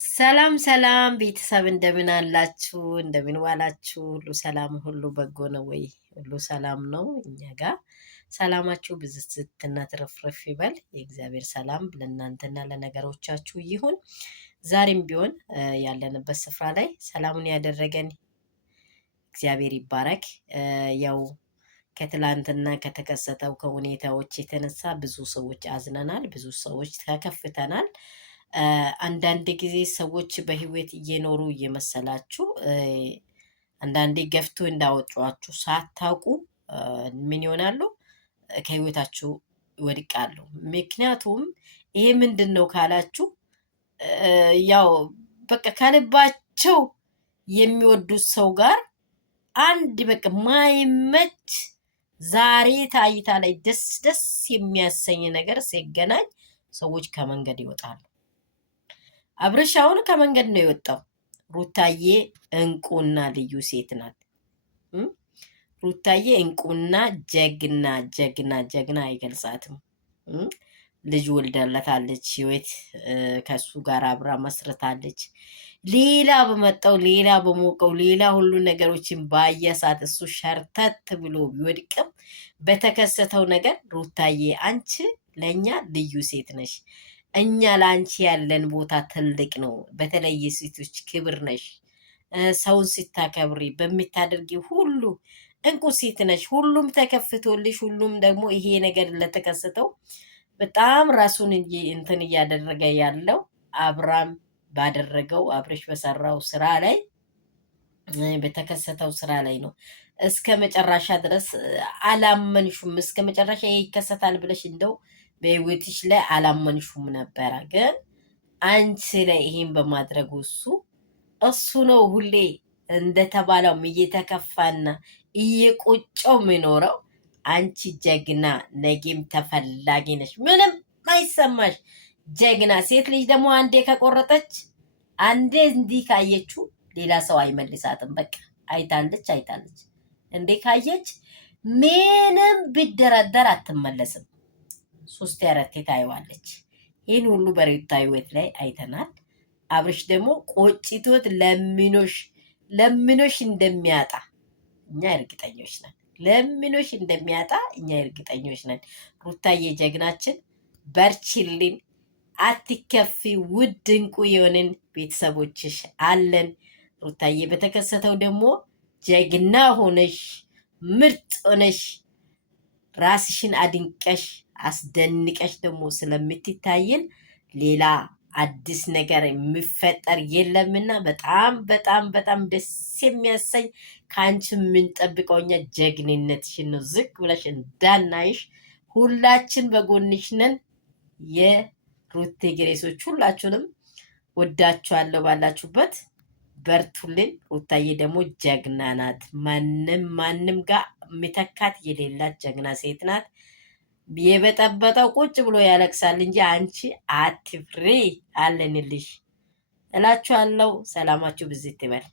ሰላም ሰላም ቤተሰብ እንደምን አላችሁ? እንደምን ዋላችሁ? ሁሉ ሰላም፣ ሁሉ በጎ ነው ወይ? ሁሉ ሰላም ነው እኛ ጋር። ሰላማችሁ ብዝትና ትረፍረፍ ይበል። የእግዚአብሔር ሰላም ለእናንተና ለነገሮቻችሁ ይሁን። ዛሬም ቢሆን ያለንበት ስፍራ ላይ ሰላሙን ያደረገን እግዚአብሔር ይባረክ። ያው ከትላንትና ከተከሰተው ከሁኔታዎች የተነሳ ብዙ ሰዎች አዝነናል፣ ብዙ ሰዎች ተከፍተናል። አንዳንድ ጊዜ ሰዎች በህይወት እየኖሩ እየመሰላችሁ አንዳንዴ ገፍቶ እንዳወጧችሁ ሳታውቁ ምን ይሆናሉ? ከህይወታችሁ ይወድቃሉ። ምክንያቱም ይሄ ምንድን ነው ካላችሁ ያው በቃ ከልባቸው የሚወዱት ሰው ጋር አንድ በቃ ማይመች ዛሬ ታይታ ላይ ደስ ደስ የሚያሰኝ ነገር ሲገናኝ ሰዎች ከመንገድ ይወጣሉ። አብርሽ አሁን ከመንገድ ነው የወጣው። ሩታዬ እንቁና ልዩ ሴት ናት። ሩታዬ እንቁና ጀግና ጀግና ጀግና አይገልጻትም። ልጅ ወልዳለታለች። ህይወት ከሱ ጋር አብራ መስርታለች። ሌላ በመጣው ሌላ በሞቀው ሌላ ሁሉ ነገሮችን ባየሳት እሱ ሸርተት ብሎ ቢወድቅም በተከሰተው ነገር ሩታዬ አንቺ ለእኛ ልዩ ሴት ነሽ። እኛ ለአንቺ ያለን ቦታ ትልቅ ነው። በተለይ የሴቶች ክብር ነሽ። ሰውን ስታከብሪ በምታደርጊ ሁሉ እንቁ ሴት ነሽ። ሁሉም ተከፍቶልሽ፣ ሁሉም ደግሞ ይሄ ነገር ለተከሰተው በጣም ራሱን እንትን እያደረገ ያለው አብራም ባደረገው አብርሽ በሰራው ስራ ላይ በተከሰተው ስራ ላይ ነው። እስከ መጨረሻ ድረስ አላመንሹም። እስከ መጨረሻ ይከሰታል ብለሽ እንደው በህይወትሽ ላይ አላመንሹም ነበረ። ግን አንቺ ላይ ይሄን በማድረጉ እሱ ነው ሁሌ እንደተባለው እየተከፋና እየቆጨው የሚኖረው። አንቺ ጀግና ነጌም ተፈላጊ ነሽ። ምንም አይሰማሽ ጀግና ሴት ልጅ ደግሞ አንዴ ከቆረጠች አንዴ እንዲህ ካየችው ሌላ ሰው አይመልሳትም። በቃ አይታለች እንዴ ካየች ምንም ብደረደር አትመለስም። 3-4 ታይዋለች። ይህን ሁሉ በሩታ ህይወት ላይ አይተናል። አብርሽ ደግሞ ቆጭቶት ለምኖሽ እንደሚያጣ እኛ እርግጠኞች ነን። ለምኖሽ እንደሚያጣ እኛ እርግጠኞች ነን። ሩታዬ ጀግናችን በርችልን፣ አትከፊ። ውድ እንቁ የሆንን ቤተሰቦችሽ አለን። ሩታዬ በተከሰተው ደግሞ ጀግና ሆነሽ ምርጥ ሆነሽ ራስሽን አድንቀሽ አስደንቀሽ ደግሞ ስለምትታይን ሌላ አዲስ ነገር የሚፈጠር የለምና በጣም በጣም በጣም ደስ የሚያሰኝ ከአንቺ የምንጠብቀው እኛ ጀግንነትሽን ነው። ዝቅ ብለሽ እንዳናይሽ ሁላችን በጎንሽ ነን። የሩቴ ግሬሶች ሁላችሁንም ወዳችኋለሁ። ባላችሁበት በርቱልን። ሩታዬ ደግሞ ጀግና ናት። ማንም ጋር የሚተካት የሌላት ጀግና ሴት ናት። የበጠበጠው ቁጭ ብሎ ያለቅሳል እንጂ አንቺ አትፍሪ፣ አለንልሽ እላችኋለሁ። ሰላማችሁ ብዝት ይበል።